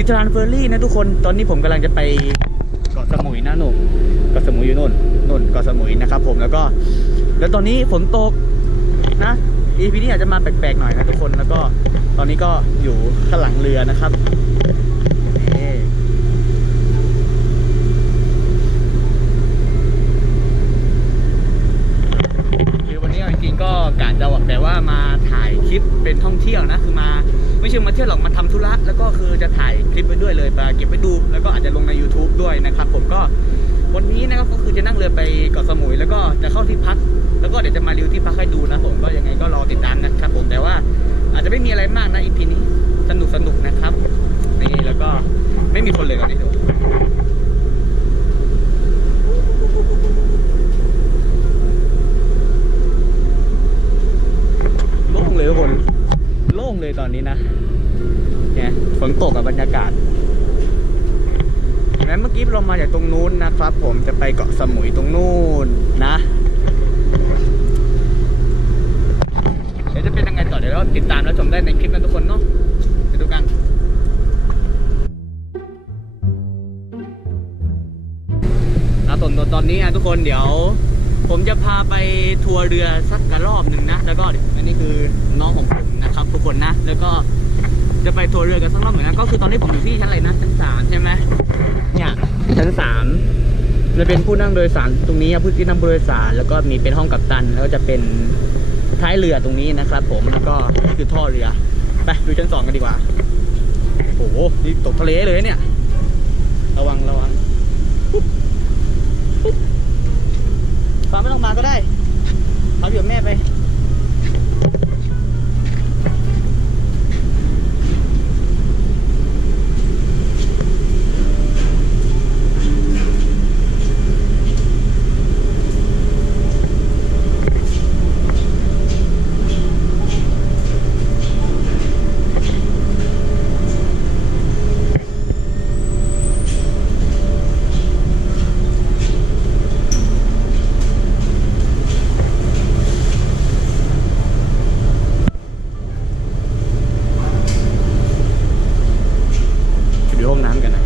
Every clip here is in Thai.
ซีทรานเฟอร์รี่นะทุกคนตอนนี้ผมกำลังจะไปเกาะสมุยนะหนุ่มเกาะสมุยอยู่นู่นนู่นเกาะสมุยนะครับผมแล้วก็ แล้วตอนนี้ฝนตกนะ EP นี้อาจจะมาแปลกๆหน่อยนะทุกคนแล้วก็ตอนนี้ก็อยู่ข้างหลังเรือนะครับคือวันนี้เอาจริงๆก็กะจะแบบว่ามาถ่ายคลิปเป็นท่องเที่ยวนะคือมา ไม่ใช่มาเที่ยวหรอกมาทำธุระแล้วก็คือจะถ่ายคลิปไปด้วยเลยมาเก็บไว้ดู แล้วก็อาจจะลงใน YouTube ด้วยนะครับ ผมก็วันนี้นะครับก็คือจะนั่งเรือไปเกาะสมุย แล้วก็จะเข้าที่พัก แล้วก็เดี๋ยวจะมารีวิวที่พักให้ดูนะผมก็ยังไงก็รอติดตามนะครับ ผมแต่ว่าอาจจะไม่มีอะไรมากนะอีพีนี้สนุกสนุกนะครับนี่แล้วก็ไม่มีคนเลยตอนนี้ดูโล่งเลยทุกคน โล่งเลยตอนนี้นะเนี่ยฝนตกกับบรรยากาศเห็นไหมเมื่อกี้เรามาจากตรงนู้นนะครับ ผมจะไปเกาะสมุยตรงนู้นนะเดี๋ยวจะเป็นยังไงต่อเดี๋ยวเราติดตามแล้วชมได้ในคลิปนะทุกคนเนาะไปดูกันนะตอนตอนนี้นะทุกคนเดี๋ยว ผมจะพาไปทัวร์เรือสักกระรอบหนึ่งนะ แล้วก็อันนี้คือน้องของผมนะครับ ทุกคนนะ แล้วก็จะไปทัวร์เรือกันสักรอบเหมือนกันก็คือตอนนี้ผมอยู่ที่ชั้นอะไรนะชั้นสามใช่ไหมเนี่ยชั้นสามจะเป็นผู้นั่งโดยสารตรงนี้ผู้ที่นั่งโดยสารแล้วก็มีเป็นห้องกัปตัน แล้วก็จะเป็นท้ายเรือตรงนี้นะครับ ผมแล้วก็นี่คือท่อเรือไปดูชั้นสองกันดีกว่าโอ้โหนี่ตกทะเลเลยเนี่ย ระวังระวัง ปุ๊บปุ๊บฟ้าไม่ต้องมาก็ได้เขาอยู่กับแม่ไปดูห้องน้ำกันนะ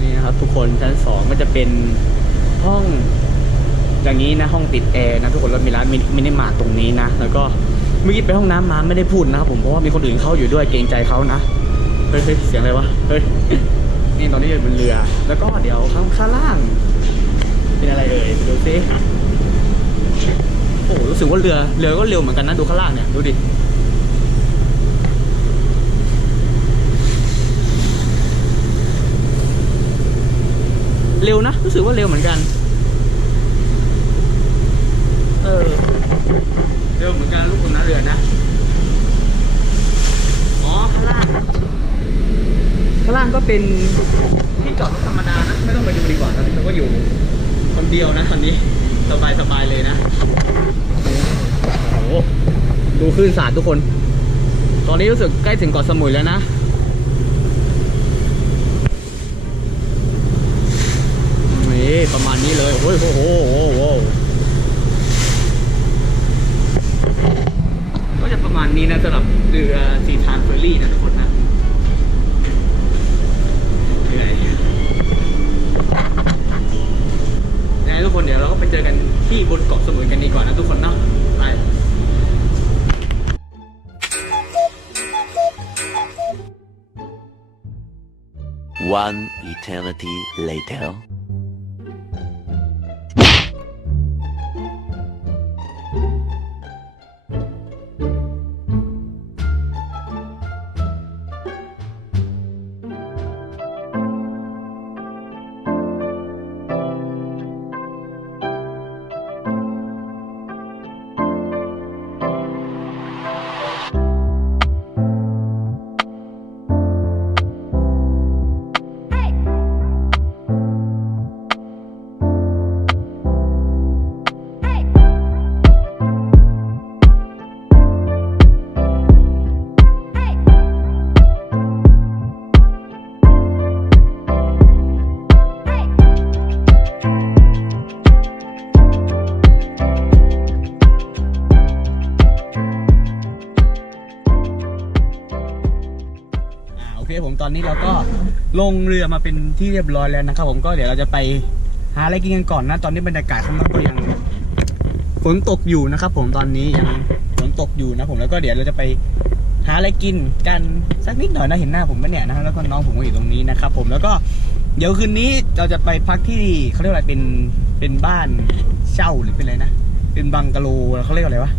นี่นะครับทุกคนชั้นสองก็จะเป็นห้องอย่างนี้นะห้อง ติดแอร์นะทุกคนแล้วมีร้านมินิมินิมาร์ทตรงนี้นะ แล้วก็เมื่อกี้ไปห้องน้ำมาไม่ได้พูดนะครับผมเพราะว่ามีคนอื่นเข้าอยู่ด้วยเกรงใจเขานะเฮ้ยเสียงอะไรวะเฮ้ยนี่ตอนนี้อยู่บนเรือ แล้วก็เดี๋ยวข้างข้างล่าง เป็นอะไรเอ่ยดูซิโอ้รู้สึกว่าเรือเรือก็เร็วเหมือนกันนะดูข้างล่างเนี่ยดูดิเร็วนะรู้สึกว่าเร็วเหมือนกัน เออเร็วเหมือนกันลูกคนนะเรือนะ อ๋อ ข้างล่าง ข้างล่างก็เป็นที่จอดรถธรรมดานะ ไม่ต้องไปดูดีกว่าตอนนี้เราก็อยู่คนเดียวนะตอนนี้สบายสบายๆเลยนะ โอ้โหดูคลื่นสาดทุกคน ตอนนี้รู้สึกใกล้ถึงเกาะสมุยแล้วนะนี่ประมาณนี้เลย โอ้ยโอ้โหโอ้โหโอ้โหก็จะ ประมาณนี้นะสำหรับเรือซีทานเฟอร์รี่นะทุกคนนะเหนื่อยนะทุกคนเดี๋ยวเราก็ไปเจอกันที่บนเกาะสมุยกันดีกว่านะทุกคนเนาะไป One eternity later. ผมตอนนี้เราก็ลงเรือมาเป็นที่เรียบร้อยแล้วนะครับ ผมก็เดี๋ยวเราจะไปหาอะไรกินกันก่อนนะ ตอนนี้บรรยากาศข้างนอกก็ยังฝนตกอยู่นะครับ ผมตอนนี้ยังฝนตกอยู่นะผมแล้วก็เดี๋ยวเราจะไปหาอะไรกินกันสักนิดหน่อยนะเห็นหน้าผมไหมเนี่ยนะแล้วก็น้องผมก็อยู่ตรงนี้นะครับ ผมแล้วก็เดี๋ยวคืนนี้เราจะไปพักที่เขาเรียกว่าอะไรเป็นเป็นบ้านเช่าหรือเป็นอะไรนะเป็นบังกะโลเขาเรียกว่าอะไรวะ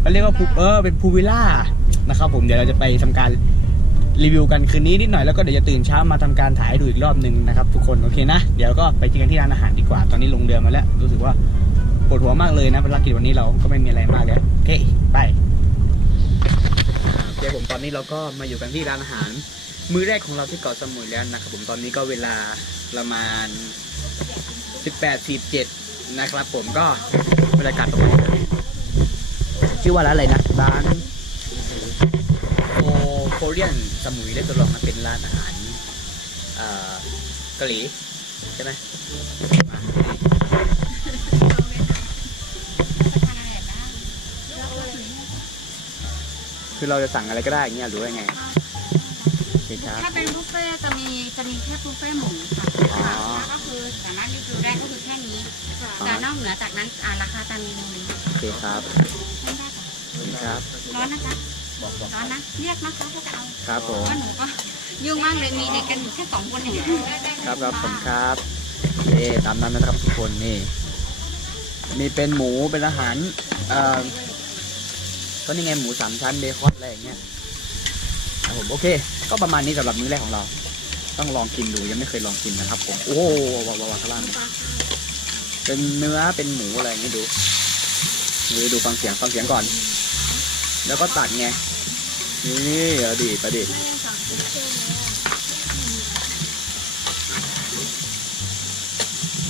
เขาเรียกว่าเออเป็นพูวิลล่านะครับ ผมเดี๋ยวเราจะไปทำการ รีวิวกันคืนนี้นิดหน่อยแล้วก็เดี๋ยวจะตื่นเช้ามาทำการถ่ายให้ดูอีกรอบหนึ่งนะครับทุกคนโอเคนะ เดี๋ยวก็ไปเจอกันที่ร้านอาหารดีกว่าตอนนี้ลงเรือมาแล้ว รู้สึกว่าปวดหัวมากเลยนะภารกิจวันนี้เราก็ไม่มีอะไรมากแล้วโอเคไปโอเคผมตอนนี้เราก็มาอยู่กันที่ร้านอาหาร มื้อแรกของเราที่เกาะสมุยแล้วนะครับผมตอนนี้ก็เวลาประมาณ 18 47นะครับผมก็บรรยากาศประมาณนี้ชื่อว่าร้านอะไรนะร้าน เรียนสมุยได้ทดลองมาเป็นร้านอาหารเอ่อเกาหลีใช่ไหมมาคือเราจะสั่งอะไรก็ได้อย่างเงี้ยหรือว่าไงโอเคครับถ้าเป็นบุฟเฟ่ต์จะมีจะมีแค่บุฟเฟ่ต์หมูค่ะอ๋อค่ะแล้วก็คือสามารถรีวิวได้ก็คือแค่นี้แต่นอกเหนือจากนั้นอ่าราคาจะมีมูลโอเคครับไม่ได้ค่ะขอบคุณครั บร้อนนะคะร้อนนะเรียกนะคะถ้าจะเอาครับผม เพราะหนูก็ยุ่งมากเลยมีในกันอยู่แค่สองคนอย่างเงี้ยครับครับผมครับนี่ตามนั้นนะครับทุกคนนี่ มีเป็นหมูเป็นอาหารเอ่อก็นี่ไงหมูสามชั้นเบคอนอะไรอย่างเงี้ยครับผมโอเค ก็ประมาณนี้สำหรับมื้อแรกของเรา ต้องลองกินดูยังไม่เคยลองกินนะครับผมโอ้โหว้าวว้าวว้าวข้างล่างเป็นเนื้อเป็นหมูอะไรอย่างงี้ดูดูดูฟังเสียงฟังเสียงก่อน แล้วก็ตัดไง นี่อดีไปดิ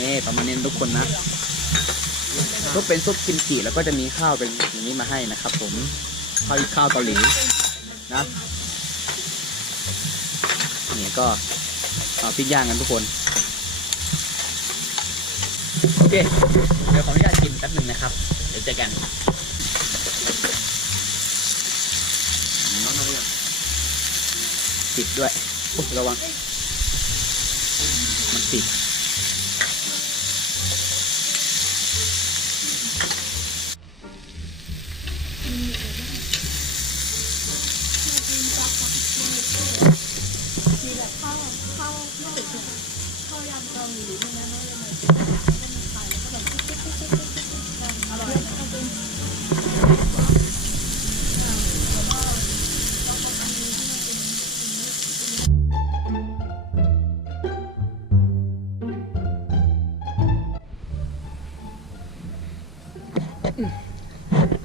นี่ประมาณนี้ทุกคนนะก็เป็นซุปกิมจิแล้วก็จะมีข้าวเป็นอย่างนี้มาให้นะครับ ผมข้าวข้าวเกาหลีนะนี่ก็เอาปิ้งย่างกันทุกคนโอเคเดี๋ยวขออนุญาตกินแป๊บหนึ่งนะครับ เดี๋ยวเจอกัน ติดด้วยโอ้ระวัง มันติด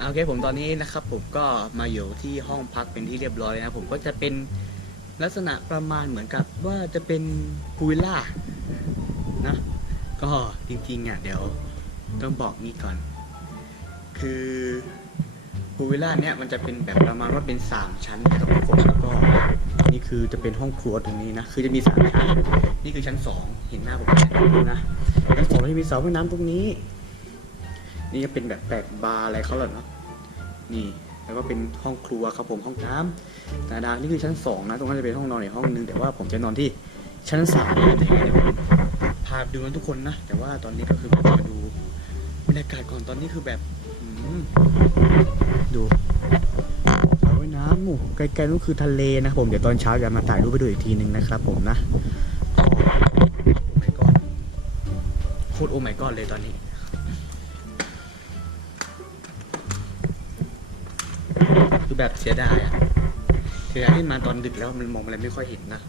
โอเคผมตอนนี้นะครับผมก็มาอยู่ที่ห้องพักเป็นที่เรียบร้อยแล้วนะผมก็จะเป็นลักษณะประมาณเหมือนกับว่าจะเป็นพูลวิลล่านะก็จริงๆอะเดี๋ยวต้องบอกนี้ก่อน คือพูลวิลล่าเนี่ยมันจะเป็นแบบประมาณว่าเป็นสามชั้นนะครับทุกคนแล้วก็นี่คือจะเป็นห้องครัวตรงนี้นะคือจะมีสามชั้นนี่คือชั้นสองเห็นหน้าผมไหมนะชั้นสองจะมีสระว่ายน้ำตรงนี้ นี่ก็เป็นแบบแปลกบาร์อะไรเขาเหรอเนาะนี่แล้วก็เป็นห้องครัวครับผมห้องน้ำธรรมดานี่คือชั้นสองนะตรงนั้นจะเป็นห้องนอนอีกห้องนึงแต่ว่าผมจะนอนที่ชั้นสามนะเดี๋ยวยังไงเดี๋ยวพาดูนะทุกคนนะแต่ว่าตอนนี้ก็คือผมาดูบรรยากาศก่อนตอนนี้คือแบบดูสระว่ายน้ำโอ้ไกลๆนู่นคือทะเลนะครับผมเดี๋ยวตอนเช้าจะมาถ่ายรูปไปดูอีกทีหนึ่งนะครับผมนะโอ้ my god โคตรโอ้ my god เลยตอนนี้ คือแบบเสียดายอะเสียดายที่มาตอนดึกแล้วมันมองอะไรไม่ค่อยเห็นนะ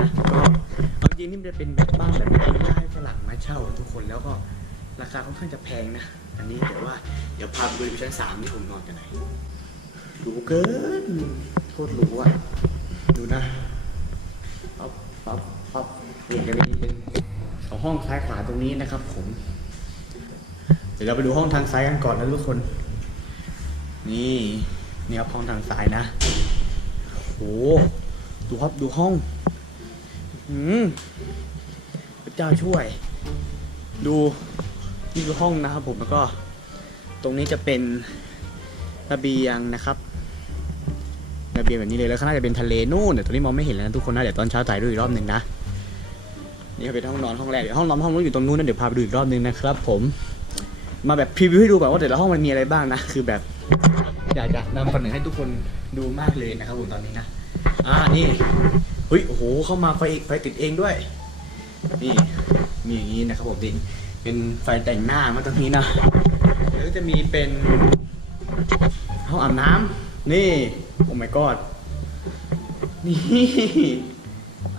นะก็เอาจริงนี่มันจะเป็นแบบบ้านแบบไร้ญาติฝรั่งมาเช่าทุกคนแล้วก็ราคาค่อนข้างจะแพงนะ อันนี้แต่ว่าเดี๋ยวพาไปดูชั้นสามที่ผมนอนกันไหนหรูเกินโคตรหรูอะ ดูนะปั๊บปั๊บปั๊บนี่จะมีเป็นสองห้องซ้ายขวาตรงนี้นะครับผม เดี๋ยวเราไปดูห้องทางซ้ายกันก่อนนะทุกคน นี่ นี่ครับห้องทางซ้ายนะโอ้ดูครับดูห้องอืมพระเจ้าช่วย ดูนี่คือห้องนะครับผมแล้วก็ ตรงนี้จะเป็นระเบียงนะครับระเบียงแบบนี้เลยแล้วข้างหน้าจะเป็นทะเลนู่นแต่ตอนนี้มองไม่เห็นแล้วนะทุกคนนะเดี๋ยวตอนเช้าถ่ายดูอีกรอบหนึ่งนะนี่ก็เป็นห้องนอนห้องแรกเดี๋ยวห้องนอนห้องนู้นอยู่ตรงนู้นนะเดี๋ยวพาไปดูอีกรอบหนึ่งนะครับ ผม มาแบบพรีวิวให้ดูก่อนว่าแต่ละห้องมันมีอะไรบ้างนะคือแบบ อยากจะนำเสนอให้ทุกคนดูมากเลยนะครับผมตอนนี้นะ อ่านี่เฮ้ยโอ้โหเข้ามาไฟไฟติดเองด้วย นี่มีอย่างนี้นะครับผมดิเป็นไฟแต่งหน้ามาตรงนี้นะแล้วจะมีเป็นห้องอาบน้ำนี่โอ้ my god นี่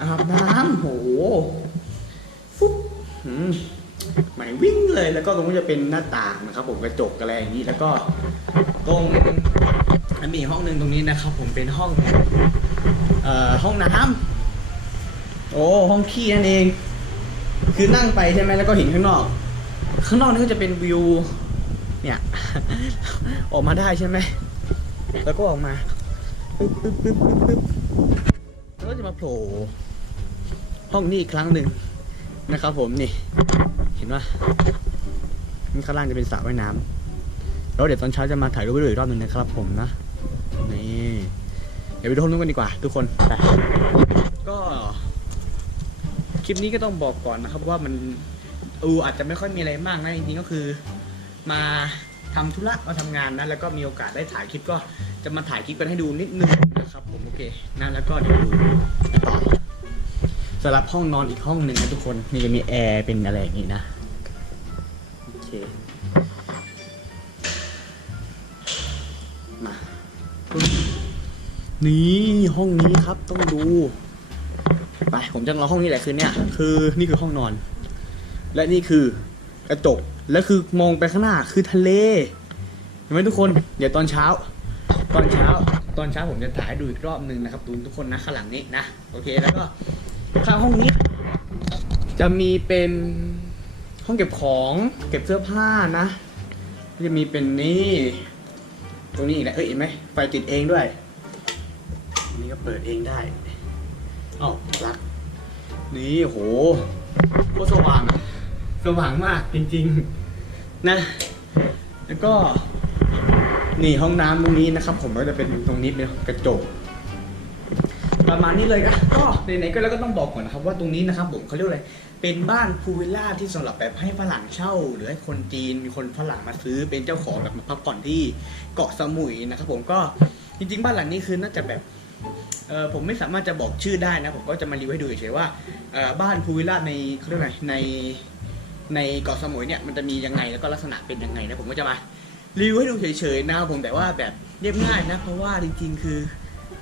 อาบน้ำโหฟุ๊บ หมหมายวิ่งเลยแล้วก็ตรงนี้จะเป็นหน้าต่างนะครับ ผมกระจกอะไรอย่างนี้แล้วก็ตรงมันมีห้องหนึ่งตรงนี้นะครับ ผมเป็นห้องเอ่อห้องน้ำโอ้ห้องขี้นั่นเอง คือนั่งไปใช่ไหมแล้วก็เห็นข้างนอก ข้างนอกนี่ก็จะเป็นวิวเนี่ยออกมาได้ใช่ไหมแล้วก็ออกมาปึ๊บปึ๊บปึ๊บปึ๊บปึ๊บแล้วก็จะมาโผล่ห้องนี้อีกครั้งหนึ่ง นะครับผมนี่ เห็นว่าข้างล่างจะเป็นสระว่ายน้ำแล้วเดี๋ยวตอนเช้าจะมาถ่ายรูปไปดูอีกรอบหนึ่งนะครับผมนะนี่เดี๋ยวไปดูห้องนู้นกันดีกว่า ทุกคนไปก็คลิปนี้ก็ต้องบอกก่อนนะครับว่ามันอูอาจจะไม่ค่อยมีอะไรมากนะจริงๆก็คือ มาทำธุระมาทำงานนะแล้วก็มีโอกาสได้ถ่ายคลิปก็จะมาถ่ายคลิปกันให้ดูนิดนึงนะครับผมโอเคนะแล้วก็เดี๋ยวดูต่อ สำหรับห้องนอนอีกห้องหนึ่งนะทุกคนนี่จะมีแอร์เป็นอะไรอย่างนี้นะโอเคมานี่ห้องนี้ครับต้องดูไปผมจะนอนห้องนี้แหละคืนเนี้ยคือนี่คือห้องนอน และนี่คือกระจกและคือมองไปข้างหน้าคือทะเลเห็นไหมทุกคน เดี๋ยวตอนเช้า ตอนเช้า ตอนเช้าผมจะถ่ายให้ดูอีกรอบหนึ่งนะครับดูทุกคนนะข้างหลังนี้นะโอเคแล้วก็ ข้างห้องนี้ จะมีเป็นห้องเก็บของเก็บเสื้อผ้านะจะมีเป็นนี่ตรงนี้อีกแล้วเอ้ยเห็นไหมไฟติดเองด้วยอันนี้ก็เปิดเองได้อ๋อปลั๊กนี่โหโคตรสว่างอะสว่างมากจริงๆนะ แล้วก็นี่ห้องน้ำตรงนี้นะครับ ผมก็จะเป็นตรงนี้เป็นกระจก ประมาณนี้เลยก็ก็ไหนๆก็แล้วก็ต้องบอกก่อนนะครับ ว่าตรงนี้นะครับผมเขาเรียกอะไรเป็นบ้านพูลวิลล่าที่สำหรับแบบให้ฝรั่งเช่า หรือให้คนจีนมีคนฝรั่งมาซื้อเป็นเจ้าของแบบมาพักผ่อนที่เกาะสมุยนะครับผมก็จริงๆ บ้านหลังนี้คือน่าจะแบบเออผมไม่สามารถจะบอกชื่อได้นะผมก็จะมารีวิวให้ดูเฉยๆว่าเออบ้านพูลวิลล่าในเขาเรียกอะไรในในเกาะสมุยเนี่ยมันจะมียังไงแล้วก็ลักษณะเป็นยังไงนะผมก็จะมารีวิวให้ดูเฉยๆนะครับผมแต่ว่าแบบเรียบง่ายนะเพราะว่าจริงๆ คือ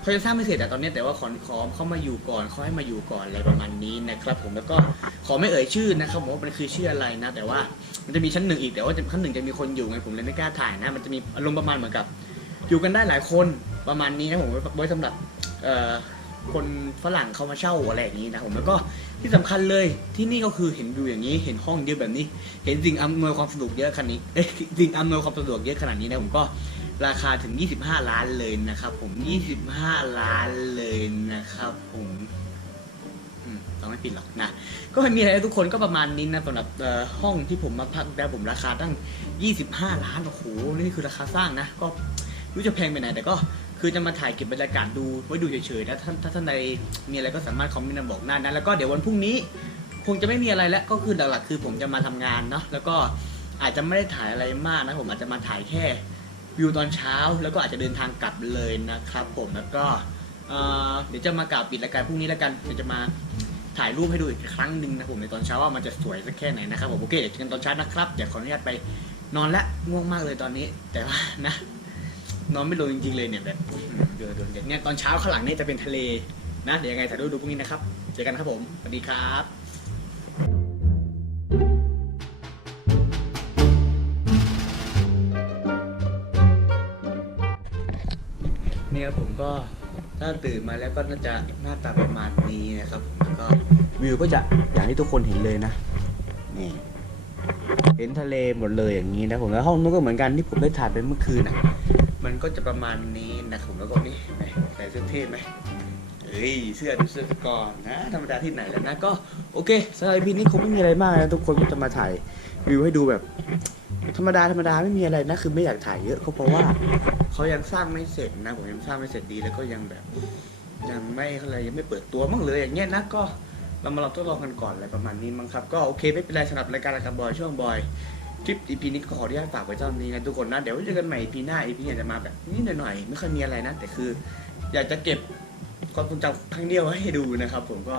เขาจะสร้างไม่เสร็จแต่ตอนนี้แต่ว่าขอขอเขามาอยู่ก่อนเขาให้มาอยู่ก่อนอะไรประมาณนี้นะครับผมแล้วก็ขอไม่เอ่ยชื่อนะครับผมว่ามันคือชื่ออะไรนะ แต่ว่ามันจะมีชั้นหนึ่งอีกแต่ว่าชั้นหนึ่งจะมีคนอยู่ไงผมเลยไม่กล้าถ่ายนะ มันจะมีอารมณ์ประมาณเหมือนกับ อยู่กันได้หลายคนประมาณนี้นะผมไว้สำหรับคนฝรั่งเขามาเช่าอะไรอย่างนี้นะผมแล้วก็ที่สำคัญเลยที่นี่ก็คือเห็นวิวอย่างนี้เห็นห้องเยอะแบบนี้ เห็นสิ่งอำนวยความสะดวกเยอะขนาดนี้สิ่งอำนวยความสะดวกเยอะขนาดนี้นะผมก็ ราคาถึง 25 ล้านเลยนะครับ ผม 25 ล้านเลยนะครับ ผมอืมต้องไม่ผิดหรอกนะ ก็ไม่มีอะไรทุกคนก็ประมาณนี้นะสำหรับเอ่อห้องที่ผมมาพักแล้วผมราคาตั้ง 25 ล้าน โอ้โห นี่คือราคาสร้างนะ ก็ไม่รู้จะแพงไปไหน แต่ก็คือจะมาถ่ายเก็บบรรยากาศดูไว้ดูเฉยๆนะท่านถ้าท่านใดมีอะไรก็สามารถคอมเมนต์มาบอกได้นะแล้วก็เดี๋ยววันพรุ่งนี้คงจะไม่มีอะไรแล้ว ก็คือหลักๆคือผมจะมาทำงานเนาะ แล้วก็อาจจะไม่ได้ถ่ายอะไรมากนะ ผมอาจจะมาถ่ายแค่ วิวตอนเช้า แล้วก็อาจจะเดินทางกลับเลยนะครับผมแล้วก็เดี๋ยวจะมากล่าวปิดรายการพรุ่งนี้แล้วกันเดี๋ยวจะมาถ่ายรูปให้ดูอีกครั้งหนึ่งนะผมในตอนเช้าว่ามันจะสวยสักแค่ไหนนะครับผมโอเคเดี๋ยวเจอกันตอนเช้านะครับเดี๋ยวขออนุญาตไปนอนละง่วงมากเลยตอนนี้ แต่ว่านะ นอนไม่ลงจริงๆเลยเนี่ยแบบเดือดเดือดเนี่ยตอนเช้าข้างหลังนี่จะเป็นทะเลนะเดี๋ยวยังไงถ่ายรูปดูพรุ่งนี้นะครับเจอกันครับผมสวัสดีครับ ถ้าตื่นมาแล้วก็น่าจะหน้าตาประมาณนี้นะครับแล้วก็วิวก็จะอย่างที่ทุกคนเห็นเลยนะนี่เห็นทะเลหมดเลยอย่างนี้นะผมแล้วห้องนู้นก็เหมือนกันที่ผมได้ถ่ายไปเมื่อคืนอะมันก็จะประมาณนี้นะผมแล้วก็นี่ใส่เสื้อเท่ไหมเฮ้ยเสื้อดูเสื้อก่อนนะธรรมดาที่ไหนแล้วนะก็โอเคสำหรับพีนี้คงไม่มีอะไรมากนะทุกคนก็จะมาถ่ายวิวให้ดูแบบ ธรรมดาธรรมดาไม่มีอะไรนะคือไม่อยากถ่ายเยอะก็เพราะว่า เขายังสร้างไม่เสร็จนะผมยังสร้างไม่เสร็จดีแล้วก็ยังแบบ ยังไม่อะไรยังไม่เปิดตัวมั่งเลยอย่างเงี้ยนะก็เรามาลองทดลองกันก่อนอะไรประมาณนี้มั้งครับก็โอเคไม่เป็นไรสำหรับรายการรายการบอยช่วงบอยทริป EP นี้ก็ขออนุญาตฝากไว้เท่านี้นะทุกคนนะเดี๋ยวเจอกันใหม่ EP หน้า EP เนี่ยจะมาแบบนิดหน่อยๆไม่ค่อยมีอะไรนะ แต่คือ อยากจะเก็บความทรงจำครั้งเดียวให้ดูนะครับ ผมก็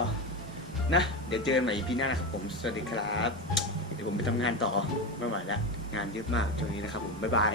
นะ เดี๋ยวเจอกันใหม่ EP หน้านะครับผมสวัสดีครับ เดี๋ยวผมไปทำงานต่อไม่ไหวแล้วงานเยอะมากช่วงนี้นะครับผมบ๊ายบาย